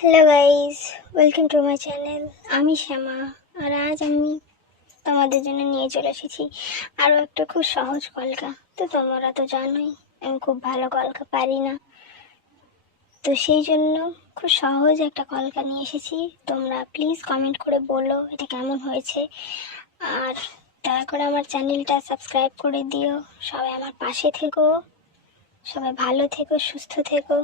Hello guys, welcome to my channel. আমি শ্যামা। আর আজ আমি তোমাদের জন্য নিয়ে চলে এসেছি আরও একটা খুব সহজ কলকা। তো তোমরা তো জানোই আমি খুব ভালো কলকা পারি না, তো সেই জন্য খুব সহজ একটা কলকা নিয়ে এসেছি। তোমরা প্লিজ কমেন্ট করে বলো এটা কেমন হয়েছে, আর দয়া করে আমার চ্যানেলটা সাবস্ক্রাইব করে দিও। সবাই আমার পাশে থেকো, সবাই ভালো থেকো, সুস্থ থেকো।